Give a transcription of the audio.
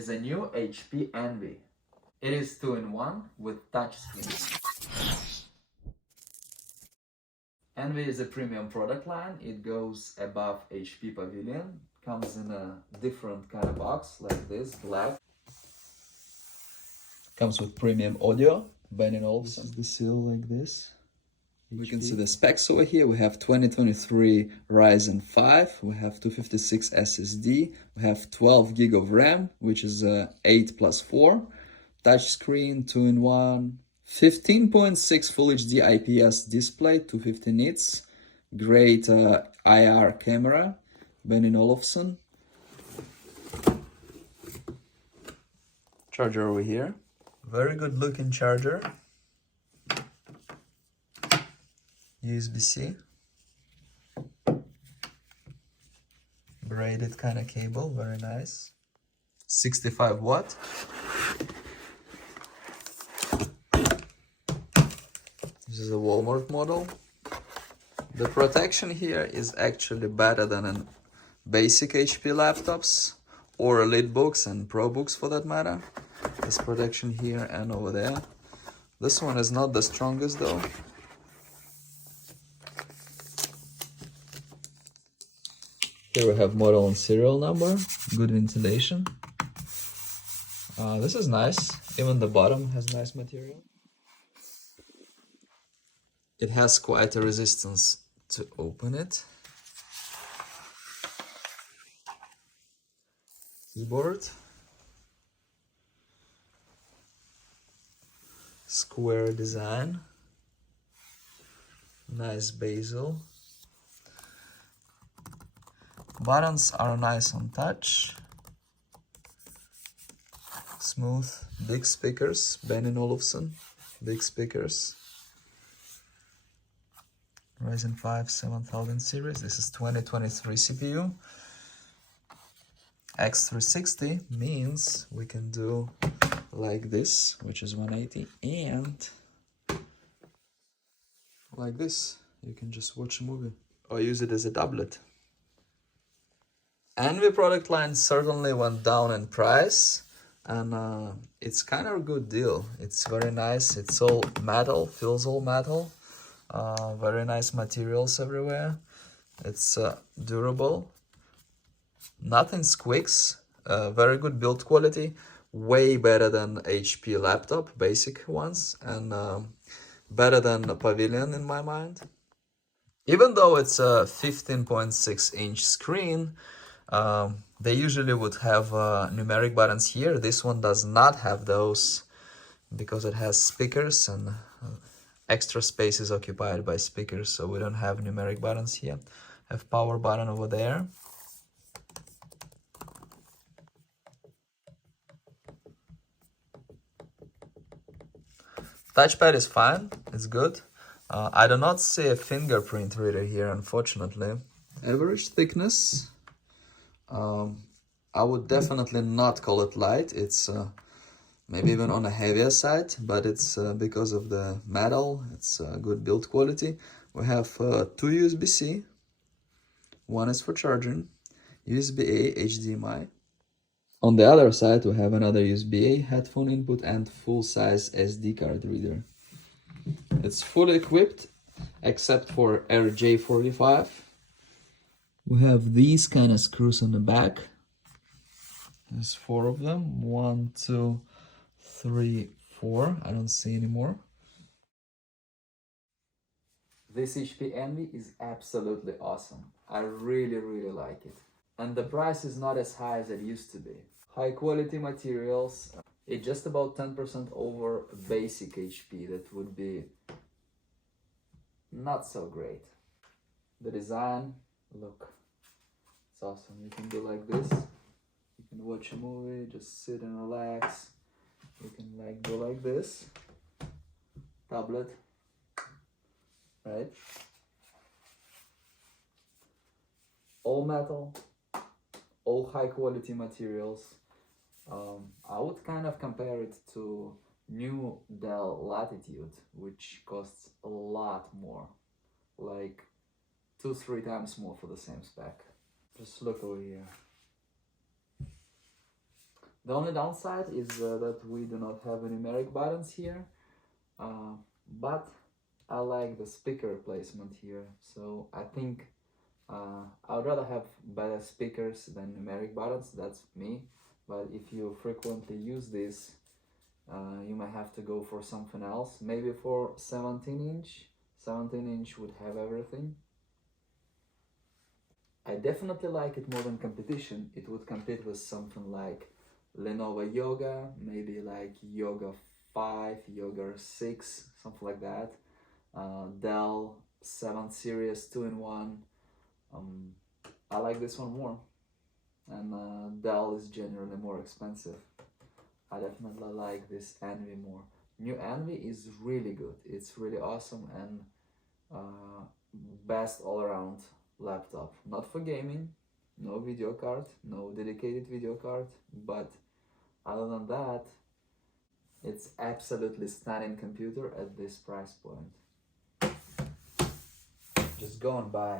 is a new HP Envy. It is 2-in-1 with touchscreen. Envy is a premium product line. It goes above HP Pavilion. Comes in a different kind of box like this, black. Comes with premium audio, Bang & Olufsen. This is the seal like this. We can see the specs over here. We have 2023 Ryzen 5, we have 256 SSD, we have 12 gig of RAM, which is 8 plus 4, touchscreen, 2-in-1, 15.6 Full HD IPS display, 250 nits, great IR camera, Bang & Olufsen. Charger over here, very good looking charger. USB-C, braided kind of cable, very nice. 65 watt. This is a Walmart model. The protection here is actually better than in basic HP laptops or EliteBooks and ProBooks for that matter. This protection here and over there. This one is not the strongest though. Here we have model and serial number, good ventilation. This is nice, even the bottom has nice material. It has quite a resistance to open it. Keyboard. Square design. Nice bezel. Buttons are nice on touch. Smooth, big speakers, Bang & Olufsen, big speakers. Ryzen 5 7000 series, this is 2023 CPU. X360 means we can do like this, which is 180, and like this. You can just watch a movie or use it as a tablet. Envy product line certainly went down in price, and it's kind of a good deal. It's very nice. It's all metal, feels all metal. Very nice materials everywhere. It's durable. Nothing squeaks. Very good build quality. Way better than HP laptop, basic ones, and better than the Pavilion in my mind. Even though it's a 15.6-inch screen, they usually would have numeric buttons here. This one does not have those because it has speakers, and extra space is occupied by speakers, so we don't have numeric buttons here. Have power button over there. Touchpad is fine, it's good. I do not see a fingerprint reader here, unfortunately. Average thickness. I would definitely not call it light. It's maybe even on a heavier side, but it's because of the metal. It's good build quality. We have 2 USB-C. One is for charging, USB-A, HDMI. On the other side, we have another USB-A headphone input and full-size SD card reader. It's fully equipped, except for RJ45. We have these kind of screws on the back. There's 4 of them. 1, 2, 3, 4. I don't see any more. This HP Envy is absolutely awesome. I really like it. And the price is not as high as it used to be. High quality materials. It's just about 10% over basic HP. That would be not so great. The design, look, it's awesome. You can do like this. You can watch a movie, just sit and relax. You can like go like this. Tablet, right? All metal, all high quality materials. I would kind of compare it to new Dell Latitude, which costs a lot more, like 2-3 times more for the same spec. Just look over here. The only downside is that we do not have numeric buttons here, but I like the speaker placement here, so I think I would rather have better speakers than numeric buttons, that's me, but if you frequently use this, you might have to go for something else, maybe for 17-inch. 17-inch would have everything. I definitely like it more than competition. It would compete with something like Lenovo Yoga, maybe like Yoga 5, Yoga 6, something like that. Dell 7 series 2-in-1. I like this one more, and Dell is generally more expensive. I definitely like this Envy more. New Envy is really good. It's really awesome and best all-around laptop. Not for gaming, no video card, no dedicated video card, but other than that, it's absolutely stunning computer at this price point. Just go and buy.